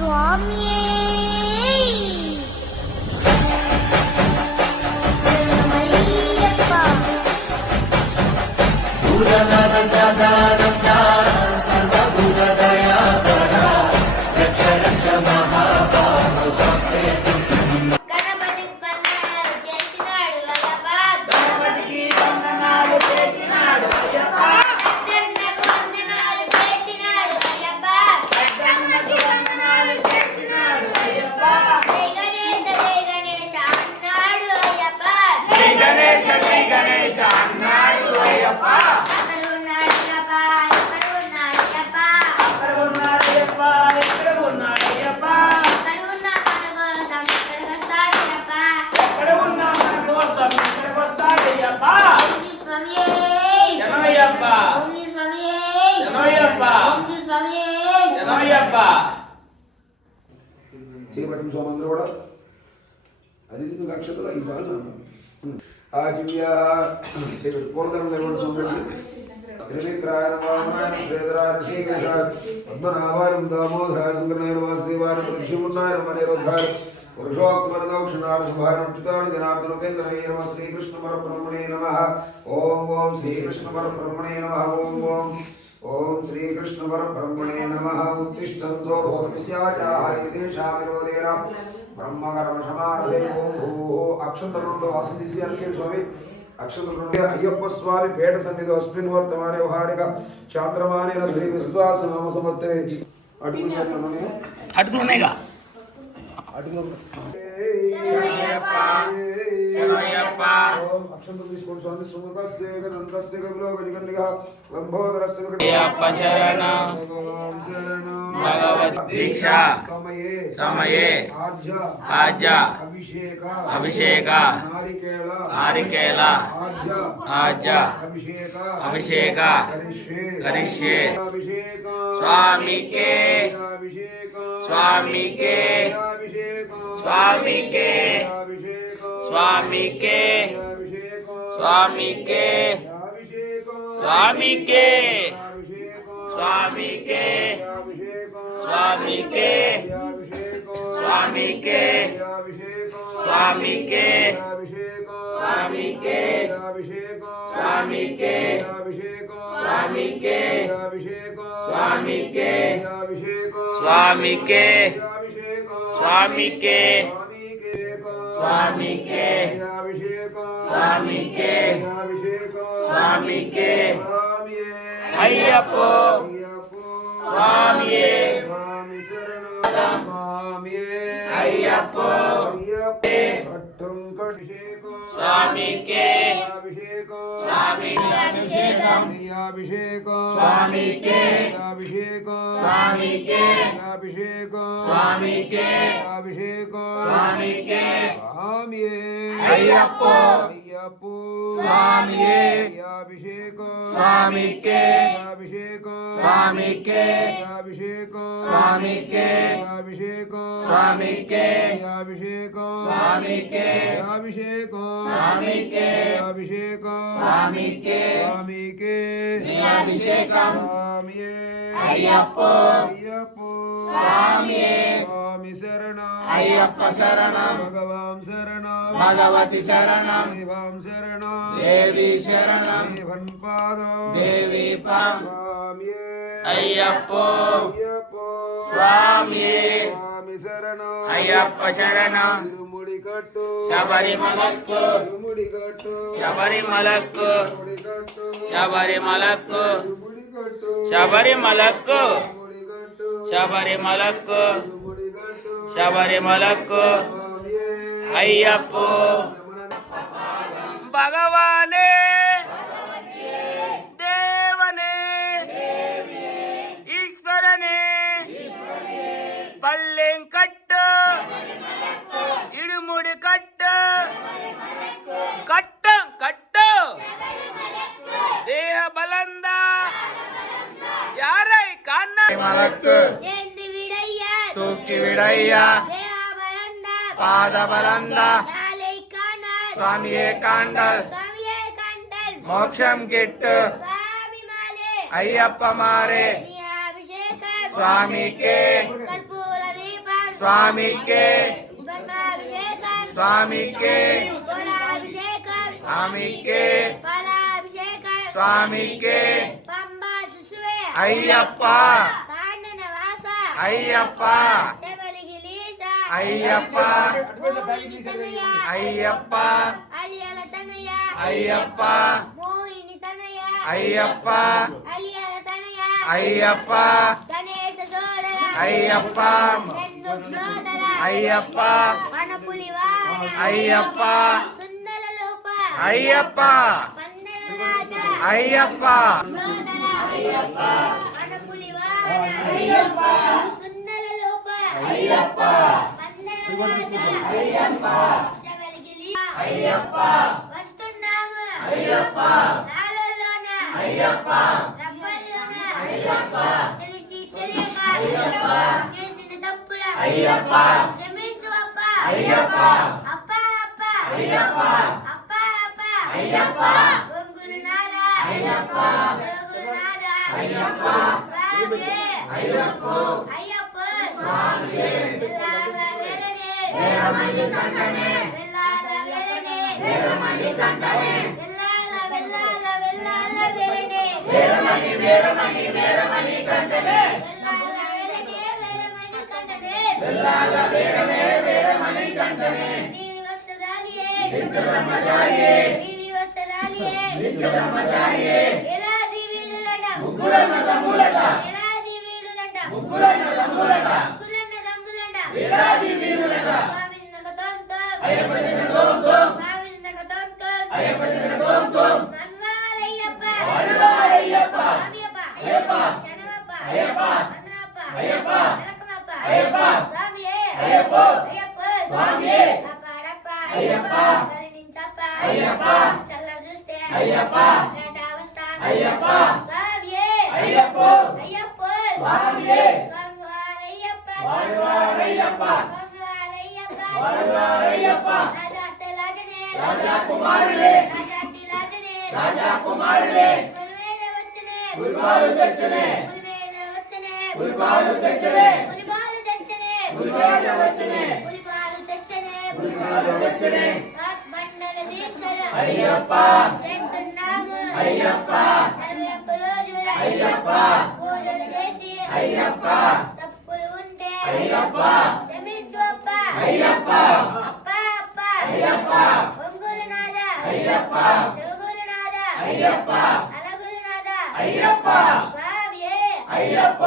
స్వామియే శరణమయ్యప్ప భూతనాథ సదానంద సర్వభూత దయాకర రక్ష రక్ష మహాబాహు స్వామి గణపతి వందనాలు చేసినాడు అయ్యప్ప గణపతికి వందనాలు చేసినాడు అయ్యప్ప గణపతికి వందనాలు చేసినాడు అయ్యప్ప గణపతికి వందనాలు చేసినాడు అయ్యప్ప జై గణేశ అన్నాడు అయ్యప్ప జై గణేశ అన్నాడు అయ్యప్ప అక్కడ ఉన్నాడు అయ్యప్ప ఇక్కడ ఉన్నాడు అయ్యప్ప అక్కడ ఉన్నాడు అయ్యప్ప ఇక్కడ ఉన్నాడు అయ్యప్ప అక్కడ ఉన్న మన కోసం ఇక్కడికి వస్తాడు అయ్యప్ప అక్కడ ఉన్న మన కోసం ఇక్కడికి వస్తాడు అయ్యప్ప ఓంజీ స్వామియే శరణమయ్యప్ప ఓంజీ స్వామియే శరణమయ్యప్ప ఓంజీ స్వామియే శరణమయ్యప్ప చేపట్టిన సోమందరూ కూడా అది నక్షత్రం ఈ చాలు ఆజివ్య చేపట్టి పూర్వధనం నిర్వహణ సోమరెడ్డి త్రివిక్రాయ నమాయ శ్రీధరాయ శ్రీకృష్ణాయ పద్మనాభాయ దామోదరాయ శంకరనాయ వాసుదేవాయ ప్రద్యుమ్నాయ నమనిరుద్ధాయ పురుషోత్తమనౌక్షణాయ శుభాయ నక్షతాయ జనార్దన ఉపేంద్రయ నమః శ్రీకృష్ణ పరబ్రహ్మణే నమః ఓం ఓం శ్రీకృష్ణ పరబ్రహ్మణే నమః ఓం ఓం ఓం శ్రీకృష్ణ పరబ్రహ్మణే నమః ఉత్తిష్టంతో విద్యాచాయ విదేశామిరోదేన బ్రహ్మకర్మ సమారదే ఓం భూః అక్షంతరుండో వసతి శ్రీ స్వామి అక్షంతరుండే అయ్యప్ప స్వామి పేట సన్నిధి అస్మిన్ వర్తమానే వ్యవహారిక చాంద్రమానే శ్రీ విశ్వాస నామ సంవత్సరే అటుకులున్నాయిగా అక్షంతలు తీసుకోండి స్వామి సుముఖస్య నందస్య కవిలో గజగండిగా లంబోదరస్య భగవద్ దీక్ష సమయే ఆజ్య అభిషేక నారికేళ ఆజ్య అభిషేక కరిష్యే స్వామికే స్వామికే స్వామికే స్వామికే స్వామికే స్వామికే స్వామికే స్వామికే స్వామికే స్వామికే స్వామికే స్వామికే స్వామికే స్వామికే స్వామికే స్వామికే స్వామికే స్వామికే స్వామికే అయ్యప్ప స్వామియే అయ్యప్ప స్వామికే స్వామికే స్వామికే స్వామికే స్వామికే అయ్యప్ప స్వామియే స్వామికే స్వామికే స్వామికే స్వామికే స్వామికే స్వామికే స్వామికే అభిషేకం అయ్యప్ప స్వామియే స్వామి శరణం అయ్యప్ప శరణం భగవాన్ శరణం భగవతి శరణం దేవాం శరణం దేవి శరణం దేవన్ పాదం దేవి పాదం స్వామియే అయ్యప్ప అయ్యప్ప స్వామియే స్వామి శరణం అయ్యప్ప శరణం తిరుముడి కట్టు శబరిమలకు తిరుముడి కట్టు శబరిమలకు తిరుముడి కట్టు శబరిమలకు తిరుముడి కట్టు శబరిమలకు తిరుముడి కట్టు శబరిమలకు తిరుముడి కట్టు శబరిమలకు స్వామియే అయ్యప్ప భగవానే దేవనే ఈశ్వరనే పల్లెం కట్టు ఇడుముడి కట్టు కట్టం కట్టు దేహ బలంద యారై కన్న మలక్కు ఏంది విడయ్యా తూకి విడయ్యా దేహ బలంద పాద బలంద యాలై కానల్ స్వామియే కాండల్ స్వామియే కంటల్ మోక్షం గిట్టు స్వామి మాలే అయ్యప్ప మారే నీ అభిషేకం స్వామికే కర్పూర దీపం స్వామికే పద్మాభిషేకం స్వామికే పూలాభిషేకం స్వామికే ఫలాభిషేకం స్వామికే పంబా శిశువే అయ్యప్ప కాండన వాస అయ్యప్ప శబరిగిరీశ అయ్యప్ప మోహిని తనయ అయ్యప్ప అలియల తనయ అయ్యప్ప మోహిని తనయ అయ్యప్ప అలియల తనయ అయ్యప్ప గణేశ సోదర అయ్యప్ప చంద్రుక్ సోదర అయ్యప్ప వనపులి వాహన అయ్యప్ప సుందర రూప అయ్యప్ప పందల రాజ అయ్యప్ప సోదర అయ్యప్ప వనపులి వాహన అయ్యప్ప సుందర రూప అయ్యప్ప పందల రాజ అయ్యప్ప శబరిగిరి అయ్యప్ప వస్తున్నాము అయ్యప్ప లాలలోన అయ్యప్ప రబ్బల్లోన అయ్యప్ప తెలిసి తెలియక అయ్యప్ప చేసిన తప్పుల అయ్యప్ప క్షమించు అప్ప అయ్యప్ప అప్ప అప్ప అయ్యప్ప అప్ప అప్ప అయ్యప్ప గురునాథ అయ్యప్ప గురునాథ అయ్యప్ప స్వామి అయ్యప్ప అయ్యప్ప స్వామి విల్లాల వెలనే వేరమణి కంఠనే విల్లాల వెలనే వేరమణి కంఠనే విల్లాల విల్లాల విల్లాల వెలనే వేరమణి వేరమణి వేరమణి కంఠనే విల్లాల వెలనే వేరమణి కంఠనే విల్లాల వేరనే వేరమణి కంఠనే నీలి వస్త్రాలియే నిత్య బ్రహ్మచారియే నీలి వస్త్రాలియే నిత్య బ్రహ్మచారియే ఎలాది వీడులంట ముగ్గురన్న దమ్ములంట ఎలాది వీడులంట ముగ్గురన్న దమ్ములంట ముగ్గురన్న దమ్ములంట ఎలాది వీడులంట స్వామి నగతోంతో అయ్యప్ప నగతోంతో స్వామి నగతోంతో అయ్యప్ప నగతోంతో స్వామివారయ్యప్ప స్వామివారయ్యప్ప స్వామియప్ప అయ్యప్ప శరణమప్ప అయ్యప్ప వందనప్ప అయ్యప్ప తిలకమప్ప అయ్యప్ప స్వామియే అయ్యప్ప అయ్యప్ప స్వామియే అప్పడప్ప అయ్యప్ప కరుణించప్ప అయ్యప్ప చల్ల చూస్తే అయ్యప్ప వేటావస్థ అయ్యప్ప స్వామియే అయ్యప్ప అయ్యప్ప స్వామియే స్వామివారయ్యప్ప స్వామివారయ్యప్ప స్వామివారయ్యప్ప స్వామివారయ్యప్ప రాజాతలాజనే రాజా కుమారులే రాజాతిలాజనే రాజా కుమారులే గురువేద వచ్చనే గురువాలు తెచ్చనే గురువేద వచ్చనే గురువాలు తెచ్చనే గురువాలు తెచ్చనే గురువేద వచ్చనే గురువాలు తెచ్చనే గురువాలు తెచ్చనే మండల దీక్షలు అయ్యప్ప చేస్తున్నాము అయ్యప్ప 41 రోజులు అయ్యప్ప పూజలు చేసి అయ్యప్ప తప్పులు ఉంటే అయ్యప్ప క్షమించు అప్ప అయ్యప్ప అప్ప అప్ప అయ్యప్ప ఒంగురునాథ అయ్యప్ప శివగురునాథ అయ్యప్ప అలగురునాథ అయ్యప్ప స్వామియే అయ్యప్ప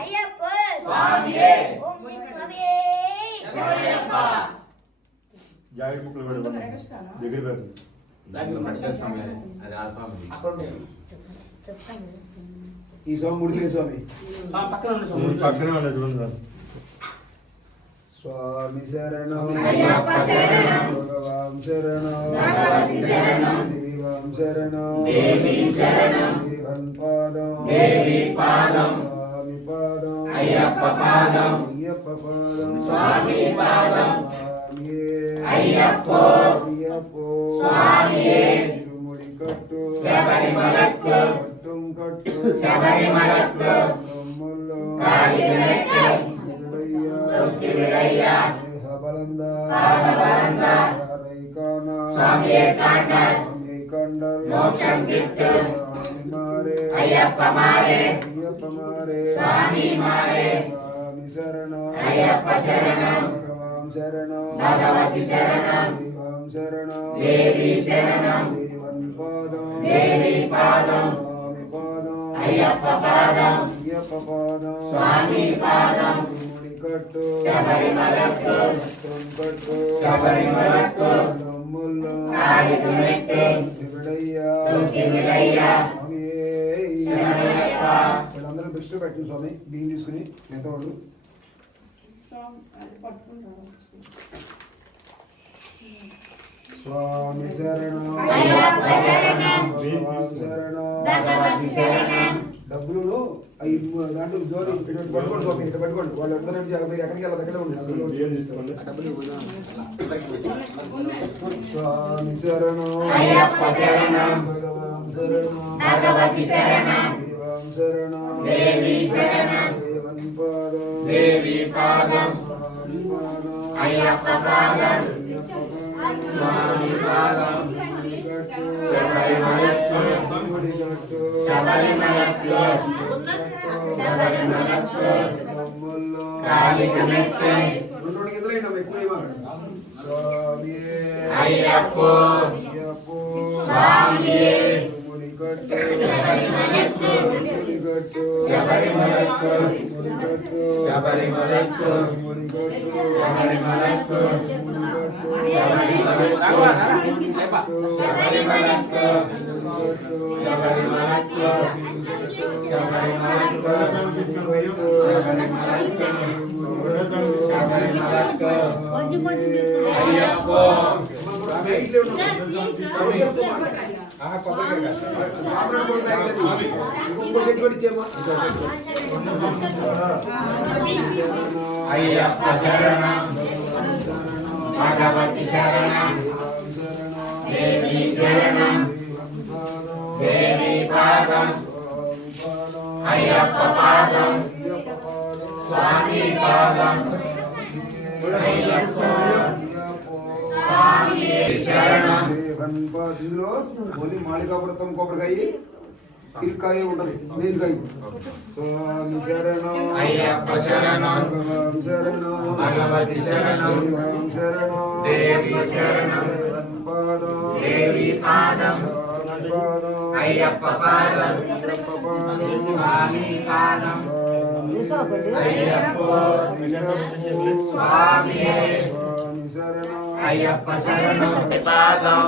అయ్యప్ప స్వామియే ఓం స్వామియే శరణమయ్యప్ప జాకెట్ ముక్కలు పెడతాను దగ్గర పెడతాను ఈ స్వామి ముడికే స్వామి పక్కనే ఉన్నాయి చూడండి సార్ స్వామి శరణం అయ్యప్ప శరణం భగవాన్ శరణం భగవతి శరణం దేవం శరణం దేవి శరణం దేవన్ పాదం దేవి పాదం స్వామి పాదం అయ్యప్ప పాదం అయ్యప్ప పాదం స్వామి పాదం స్వామియే అయ్యప్ప అయ్యప్ప స్వామియే తిరుముడి కట్టు శబరిమలకు కట్టుం కట్టు శబరిమలకు బ్రహ్మల్లో కాలిగనెట్టు తొక్కి విడయ్యా దేహబలంద పాదబలంద హరైకాన స్వామియే కాండల్ స్వామి కండల్ మోక్షం గిట్టు స్వామి మారే అయ్యప్ప మారే అయ్యప్ప మారే స్వామి మారే స్వామి శరణం అయ్యప్ప శరణం భగవాన్ శరణం భగవతి శరణం దేవం శరణం దేవి శరణం దేవన్ పాదం దేవి పాదం స్వామి పాదం అయ్యప్ప పాదం అయ్యప్ప పాదం స్వామి పాదం తిరుముడి కట్టు శబరిమలకు కట్టుం కట్టు శబరిమలకు బ్రహ్మల్లో కాలిగనెట్టు విడయ్యా తొక్కి విడయ్యా స్వామియే శరణమయ్యప్ప వీళ్ళందరూ దృష్టిలో పెట్టిన స్వామి బియ్యం తీసుకుని మిగతా వాళ్ళు స్వామి శరణం అయ్యప్ప శరణం భగవాన్ శరణం భగవతి శరణం డబ్బులు 5 దాంట్లో జోలి ఇటు పట్టుకోండి స్వామి ఇటు పట్టుకోండి వాళ్ళు అందరూ మీరు ఎక్కడికి వెళ్ళాలి దగ్గర ఉండి బియ్యం తీసుకోండి స్వామి శరణం అయ్యప్ప శరణం భగవాన్ శరణం భగవతి శరణం దేవం శరణం దేవి శరణం దేవన్ పాదం దేవి పాదం స్వామి అయ్యప్ప పాదం స్వామి పాదం శబరిమలకు శబరిమలకు శబరిమలకు కాలిక మెట్టే అయ్యప్ప స్వామి శబరిమలకు శబరిమలకు శబరిమలకు శబరిమలకు శబరిమలకు శబరిమలకు శబరిమలకు అయ్యప్ప అయ్యప్ప శరణం భగవతి శరణం దేవి శరణం దేవి పాదం అయ్యప్ప పాదం స్వామి పాదం అయ్యప్ప స్వామి శరణం ఇందులో ఓన్లీ మాళికాపురతం కొబ్బరికాయ కిల్కాయ ఉండదు నీలకాయ స్వామి శరణం అయ్యప్ప శరణం శరణం భగవతి శరణం శరణం దేవి శరణం పాదం దేవి పాదం అయ్యప్ప పాదం స్వామి పాదం అయ్యప్ప స్వామి శరణం అయ్యప్ప శరణం పాదం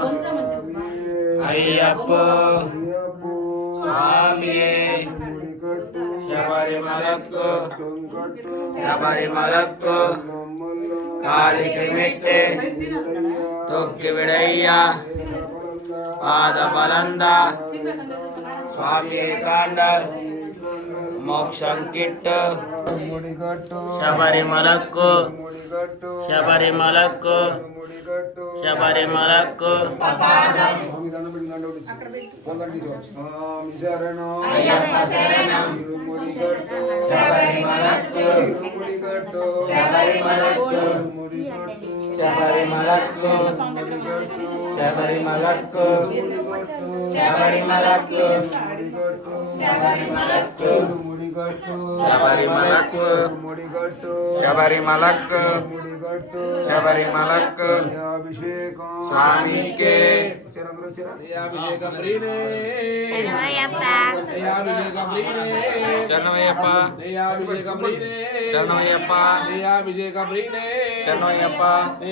అయ్యప్ప స్వామి శబరిమలకు శబరిమలకు కాలికి మెట్టే తొక్కి విడయ్య పాద బలంద స్వామి కాండల్ మోక్షం కిట్టు శబరిమలకు శబరిమలకు శబరిమలకు స్వామి శరణం అయ్యప్ప శరణం శబరిమలకు శబరిమలకు శబరిమలకు శబరిమలకు శబరిమలకు శబరిమలకు శబరిమలకు శబరిమలకు శబరిమలకు అభిషేకం స్వామికే అభిషేకం శరణమయ్యప్ప శరణమయ్యప్ప శరణమయ్యప్ప శరణమయ్యప్ప శరణమయ్యప్ప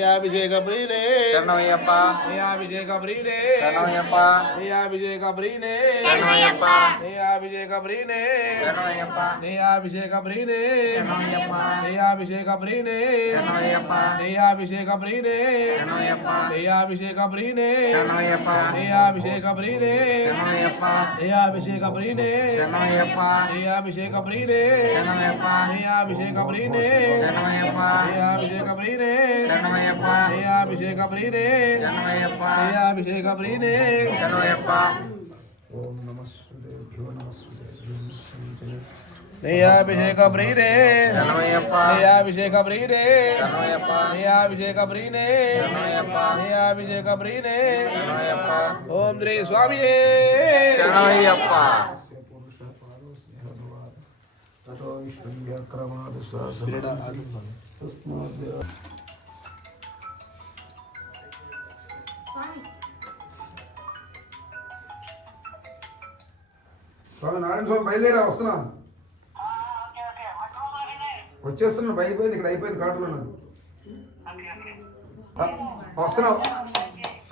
అభిషేక ప్రీరే శరణమయ్యప్ప అభిషేక ప్రీరే శరణమయ్యప్ప అభిషేక ప్రీరే అభిషేక ప్రీరే శరణమయ్యప్ప ఓం శ్రీ స్వామి శరణమయ్యప్ప స్వామి నారాయణ స్వామి బయలుదేరా వస్తున్నా వచ్చేస్తున్నా బయలుపోయింది ఇక్కడ అయిపోయింది కాటులో వస్తున్నా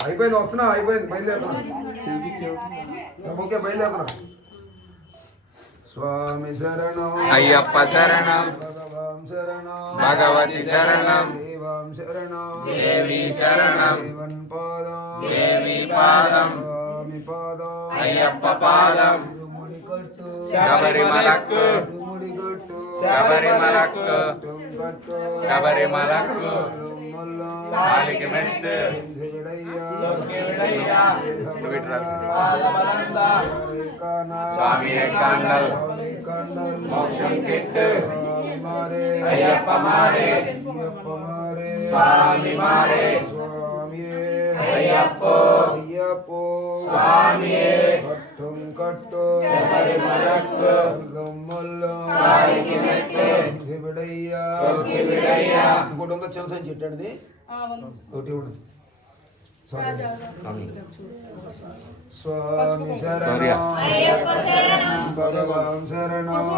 అయిపోయింది వస్తున్నా అయిపోయింది బయలుదేరుతున్నా ఓకే బయలుదేరుతున్నా స్వామి శరణం అయ్యప్ప శరణం భగవాన్ శరణం భగవతి శరణం దేవాం శరణం దేవి శరణం దేవన్ పాదం దేవి పాదం స్వామి పాదం అయ్యప్ప పాదం శబరిమలకు శబరిమలకు శబరిమలకు కాలికి మెట్టు స్వామి కాండల్ కండల్ మోక్షం కిట్టు స్వామి మారే అయ్యప్ప మారే అయ్యప్ప మారే స్వామి మారే స్వామియే అయ్యప్పో అయ్యప్పో స్వామియే కట్టుం కట్టు శబరిమలకు గమ్మల్లో కాలికి మెట్టు విడయ్యా విడయ్యా ఇంకోటి ఉందో చిన్న చెట్టండి ఒకటి ఇవ్వండి స్వామి శరణం భగవాన్ శరణం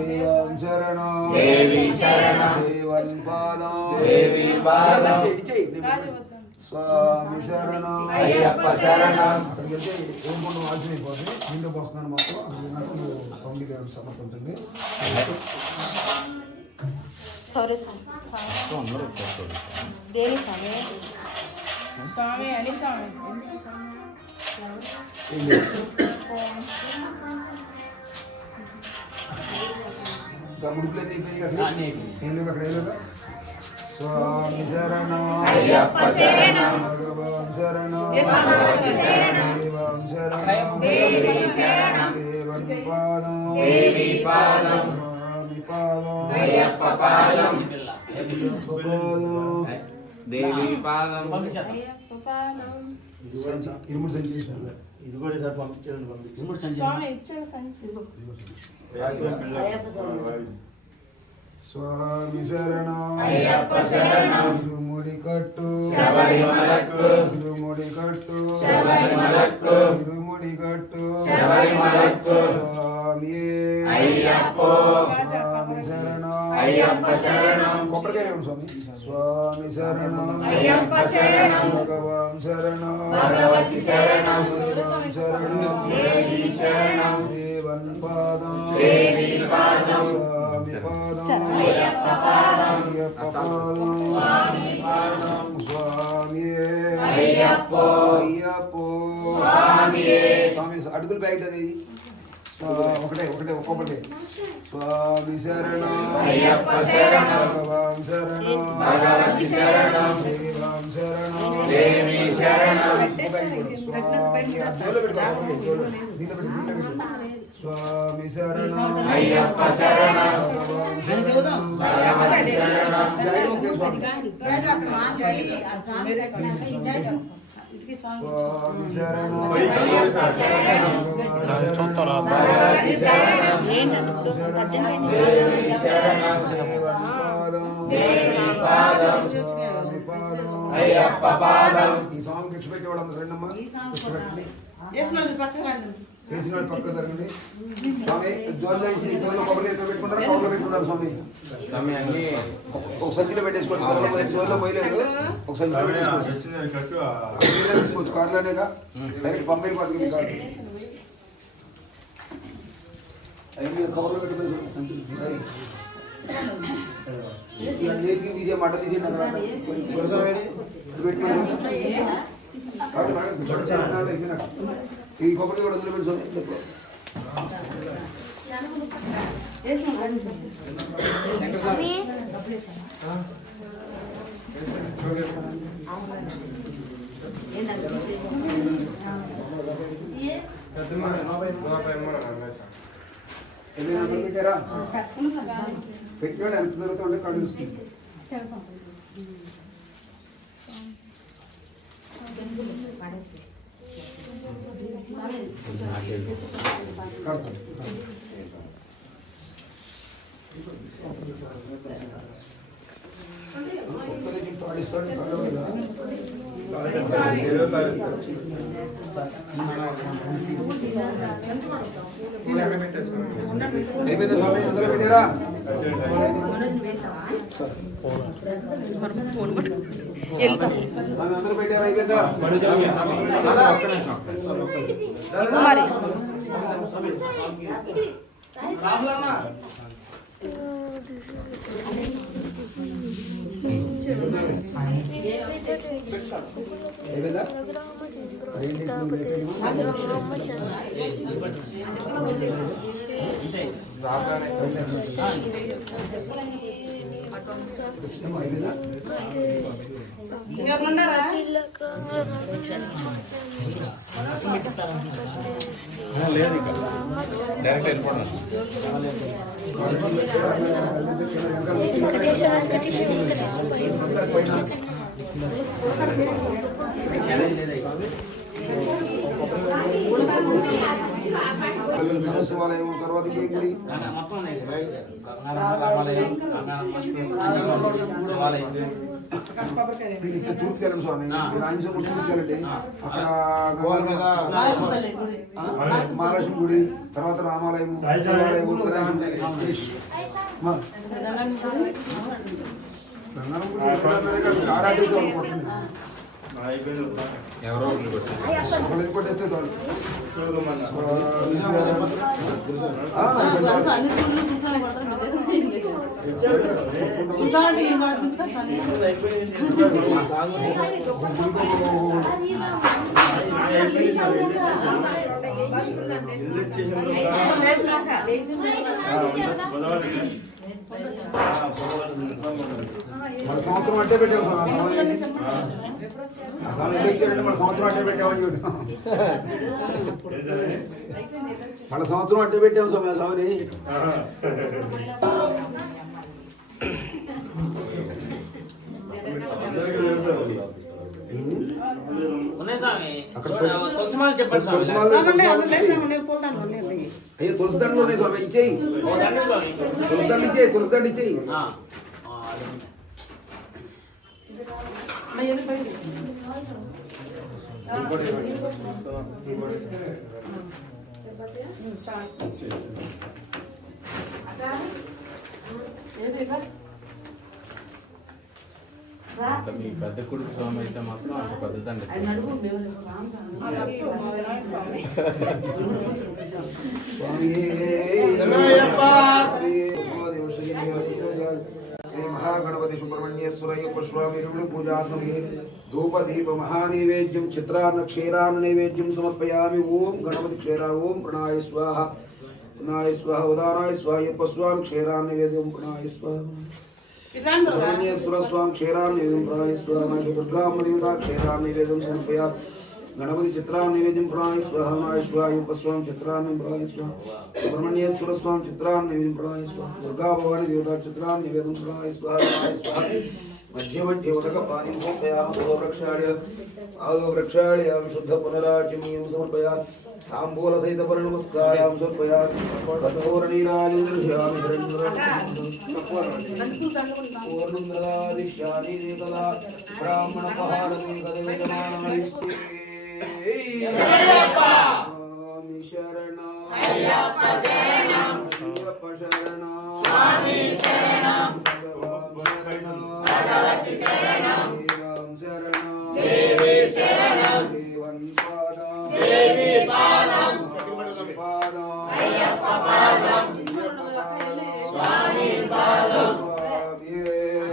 దేవం శరణం దేవి శరణం దేవన్ పాదం దేవి పాదం స్వామి శరణం అయ్యప్ప శరణం అక్కడికి వెళ్తే ఏం కొండ ఆలస్యం అయిపోతుంది దీంట్లో వస్తున్నాను మొత్తం అది నాకు పంపిణీ సమర్పించండి సరే దేని స్వామి స్వామి అని స్వామి ముడుపులన్నీ అయిపోయి అక్కడ ఏం లేవు అక్కడ ఏం లేవు స్వామి శరణం అయ్యప్ప శరణం భగవాన్ శరణం దేవం శరణం దేవి శరణం దేవన్ పాదం దేవి పాదం స్వామి పాదం అయ్యప్ప పాదం అయ్యప్ప పాదం దేవి పాదం సంచి ఇరుముడు సంచి తీసుకున్నా. ఇది కూడా సార్ పంపించారండి పంపించారు స్వామి ఇచ్చారు సంచి స్వామి శరణం అయ్యప్ప శరణం ఇరుముడి కట్టు శబరిమలకు ఇరుముడి కట్టు శబరిమలకు ఇరుముడి కట్టు శబరిమలకు స్వామియే అయ్యప్పో స్వామి శరణం అయ్యప్ప శరణం కొబ్బరికాయ ఇవ్వండి స్వామి స్వామి శరణం అయ్యప్ప శరణం భగవాన్ శరణం భగవతి శరణం దేవం శరణం దేవి శరణం దేవన్ పాదం దేవి పాదం స్వామి పాదం అయ్యప్ప పాదం అయ్యప్ప పాదం స్వామి పాదం స్వామియే అయ్యప్పో అయ్యప్పో స్వామియే స్వామి అడుగులు ప్యాకెట్ అది ఒకటే ఒకటే ఒక్కొక్కటే స్వామి శరణం అయ్యప్ప శరణం భగవాన్ శరణం భగవతి శరణం దేవం శరణం దేవి శరణం స్వామి అద్దంలో పెట్టుకోవాలి దీంట్లో పెట్టి స్వామి శరణం అయ్యప్ప శరణం భగవాన్ శరణం భగవతి శరణం జై ఓకే స్వామి స్వామి శరణం భగవతి శరణం దేవి శరణం దేవి పాదం స్వామి పాదం అయ్యప్ప పాదం ఈ సాంగ్ పిచ్చి పెట్టి వాళ్ళ రెండమ్మా పిచ్చి పెట్టండి వేసిన వాళ్ళు పక్క జరగండి స్వామి జోల్లో వేసి జోల్లో కొబ్బరి పెట్టుకుంటారా కవర్లో పెట్టుకుంటారు స్వామి ఒక సంచిలో పెట్టేసుకోండి జోల్లో పోయలేదు ఒక సంచిలో పెట్టేసుకోండి తీసుకోవచ్చు కార్లోనేగా డైరెక్ట్ పంపే పడుతుంది మీ కార్డు అవి కవర్లో పెట్టుకోండి సంచి తీసే మట తీసి ఈ కొబ్బరి కూడా అందులో పెట్టుకోండి పెట్టారా పెట్టినాడు ఎంత జరుగుతుంటే కడుస్తుంది అయిపోయింది స్వామి అందులో పెట్టారా అందరూ పెట్టారా అయిపోయిందా మరి అయిపోయిందా అయిపోయిందా? లేదు ఇక్కడ డైరెక్ట్ వెళ్ళిపోవడం. శివాలయం తర్వాత ఇంకేంటి? తూర్పుకి వెళ్ళండి స్వామి, రాయలసీమ తూర్పుకి వెళ్ళండి. అక్కడ మహాలక్ష్మి గుడి, తర్వాత రామాలయం, శివాలయం, ఎవరో కొట్టేస్తే చాలు. మన సంవత్సరం అంటే పెట్టాం స్వామి, వచ్చారంటే మన సంవత్సరం అంటే పెట్టామని చెబుతాం. మన సంవత్సరం అంటే పెట్టాం స్వామి ఆ స్వామిని. అయ్యో తులసిదండలు ఉన్నాయి స్వామి, ఇచ్చేయి. తులసిదండ ఇచ్చేయి, తులసిదండ ఇచ్చేయి. మీ పెద్ద కొడుకు స్వామి అయితే మాత్రం అంత పెద్దదండి. శ్రీ మహాగణపతి సుబ్రహ్మణ్యేశ్వరయ్యప్ప స్వామి పూజా సమయే ధూపదీప మహానైవేద్యం చిత్రాన్న క్షీరాన్న నైవేద్యం సమర్పయామి. ఓం గణపతి క్షీర ఓం ప్రణాయ స్వాహ ప్రణాయ స్వాహ ఉదానాయ స్వాహయ్యప్ప స్వామి క్షీరాన్న నైవేద్యం ప్రణాయ స్వాహ సుబ్రహ్మణ్యేశ్వర స్వామి క్షీరాన్న నైవేద్యం ప్రణాయ స్వాహ దుర్గామ్మ దేవత క్షీరాన్న నైవేద్యం సమర్పయా. గణపతి చిత్రాన్న నైవేద్యం ప్రణాయ స్వాహ నాయ స్వాహయ్యప్ప స్వామి చిత్రాన్న ప్రణాయ స్వాహ సుబ్రహ్మణ్యేశ్వర స్వామి చిత్రాన్న నైవేద్యం ప్రణాయ స్వాహ దుర్గా భవాని దేవత చిత్రాన్న నైవేద్యం ప్రణాయ స్వాహ నాయ స్వాహ. మధ్యమధ్య ఉదక పానీ వృక్షాళ్యాం శుద్ధ పునరాచమీయం సమర్పయా. తాంబూల సహిత పరిణమస్కారాం సమర్పయా. కఠోరణీరాజేంద్రశ్యామి పూర్ణందరాదిశ్యాని దేకలా బ్రాహ్మణ పహారతి కదవేదమానాలి. స్వామి శరణం అయ్యప్ప శరణం అయ్యప్ప శరణం స్వామి శరణం భగవతి శరణం దేవం శరణం దేవి శరణం దేవన్ పాదం దేవి పాదం పాదం అయ్యప్ప పాదం స్వామి పాదం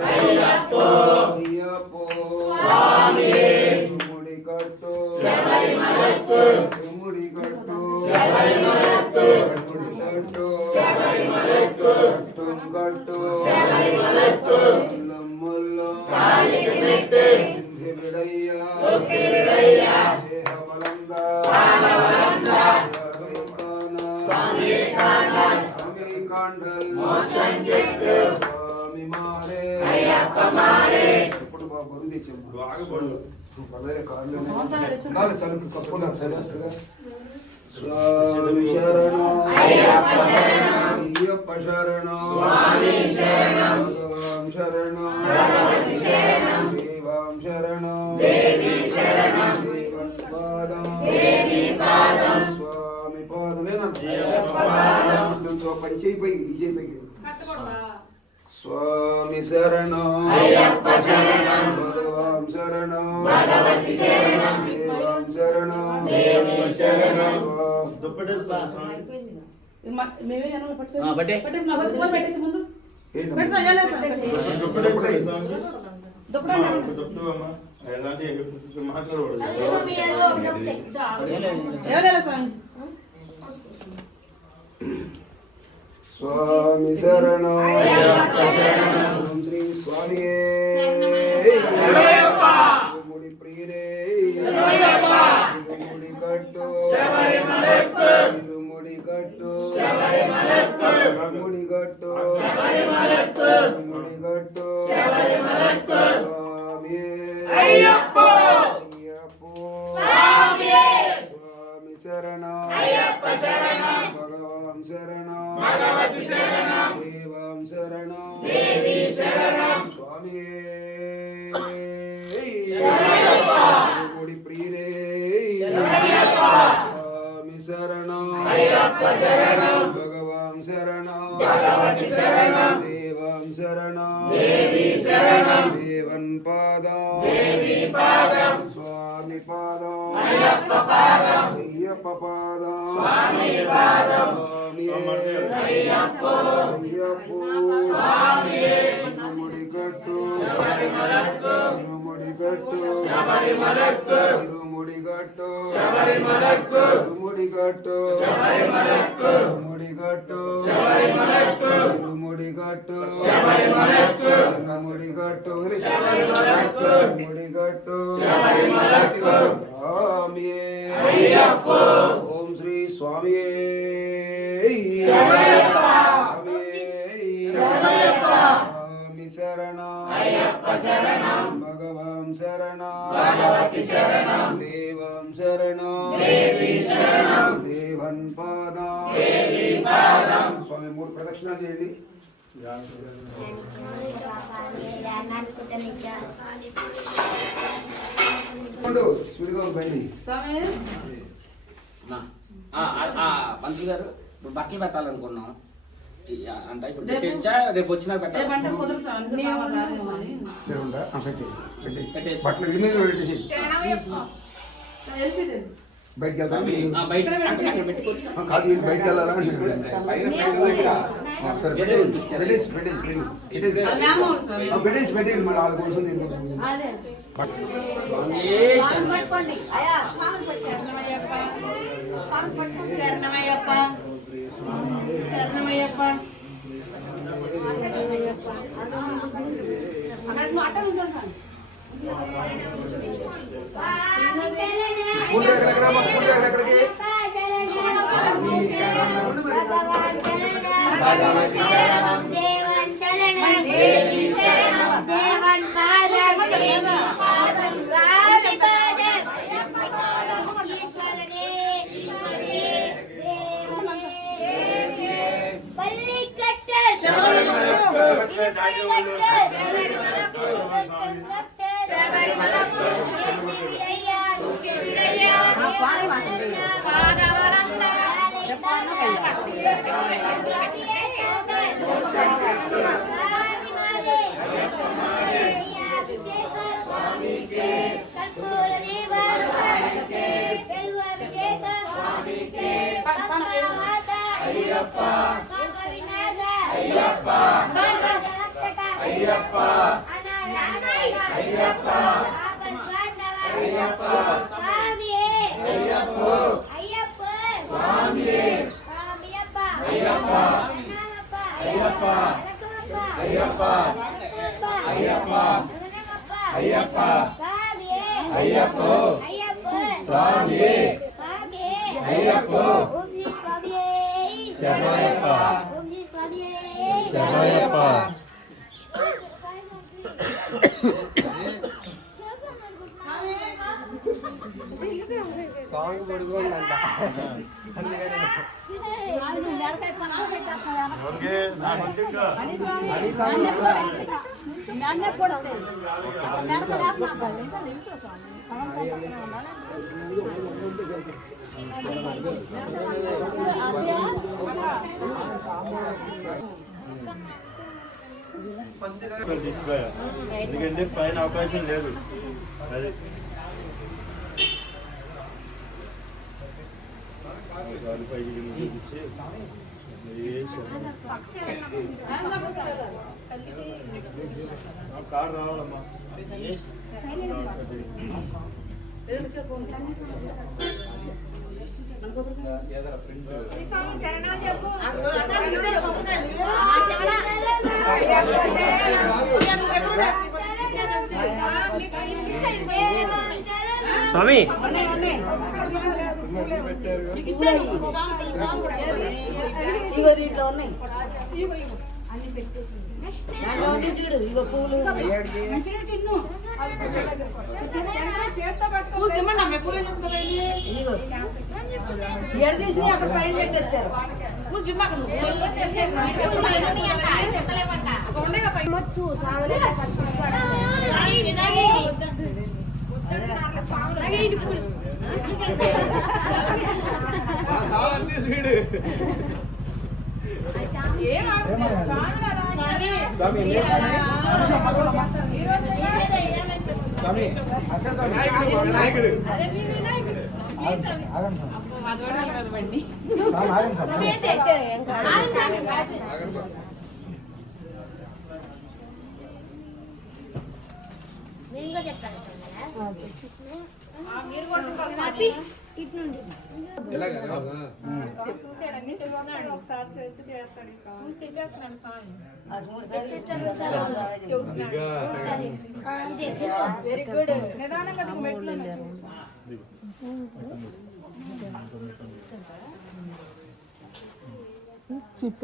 అయ్యప్ప అయ్యప్ప స్వామి ముడి కట్టు శబరిమలకు ముడి కట్టు శబరిమలకు ముడి కట్టు శబరిమలకు కట్టు శబరిమలకు ముల్లు కాలికి మెట్టు విడయ్యా ఓకే విడయ్యా దేహ బలంగా బలంగా స్వామి కాండల్ స్వామి కాండల్ మోక్షం చెట్టు స్వామి మారే అయ్యప్ప మారే. ఇప్పుడు బాబు బరువు తెచ్చాము బాగా బరువు పల్లె కాళ్ళు ఉండాలి చలుకు కప్పులు సరిగా. స్వామి శరణం అయ్యప్ప శరణం అయ్యప్ప శరణం స్వామి శరణం భగవాన్ శరణం భగవతి శరణం దేవాం శరణం దేవి శరణం దేవన్ పాదం దేవి పాదం స్వామి పాదం పై చేయి పైకి ఈ చేయి పైకి. స్వామి శరణం అయ్యప్ప శరణం భగవాన్ శరణం భగవతి శరణం దేవాం శరణం దేవి శరణం. స్వామి శరణం ఓం శ్రీ తిరుముడి ప్రియరే తిరుముడి కట్టు తిరుముడి కట్టు తిరుముడి కట్టు తిరుముడి కట్టు స్వామి అయ్యప్ప స్వామి శరణం అయ్యప్ప శరణం భగవాన్ శరణం భగవతి శరణం దేవం శరణం దేవి శరణం స్వామి తిరుముడి ప్రియరే స్వామి శరణం అయ్యప్ప శరణం భగవాన్ శరణం భగవతి శరణం దేవం శరణం దేవి శరణం దేవన్ పాదం దేవి పాదం స్వామి పాదం అయ్యప్ప పాదం అయ్యప్ప పాదం స్వామి పాదం స్వామి అయ్యప్ప అయ్యప్ప స్వామి తిరుముడి కట్టు తిరుముడి కట్టు తిరుముడి కట్టు తిరుముడి కట్టు తిరుముడి కట్టు తిరుముడి కట్టు తిరుముడి కట్టు తిరుముడి కట్టు స్వామి అయ్యప్ప ఓం శ్రీ స్వామి స్వామి శరణం అయ్యప్ప శరణం భగవాన్ శరణం భగవతి శరణం దేవం శరణం దేవి శరణం దేవన్ పాదం దేవి పాదం స్వామి 3 ప్రదక్షిణాలు చేయండి స్పీడ్గా బండి పంతులు గారు ఇప్పుడు బట్టలు పెట్టాలనుకున్నాం అంటే ఇప్పుడు పెట్టించా రేపు వచ్చినా పెట్టాలి బట్టలు ఇల్లు పెట్టేసి బయటకి వెళ్తాను బయట పెట్టుకోవచ్చు కాదు వీళ్ళు బయటకి వెళ్ళాలా సరే పెట్టేసి పెట్టేసి మళ్ళీ వాళ్ళ కోసం భగవతి శరణం దేవన్ శరణం దేవి శరణం దేవన్ పాదం స్వామి పాదం ఈశ్వరనే పల్లికట్ట ఎందుకంటే పైన అవకాశం లేదు అది కారు రావాలమ్మా స్వామి స్వామి ఇగో దీంట్లో ఉన్నాయి దాంట్లో ఉంది చూడు ఇగో పూలు ఇగో ఎడ తీసి అక్కడ పైన పెట్టి వచ్చారు నేను చెప్తాను వెరీ గుడ్ నిదానంగా మెట్లు చిప్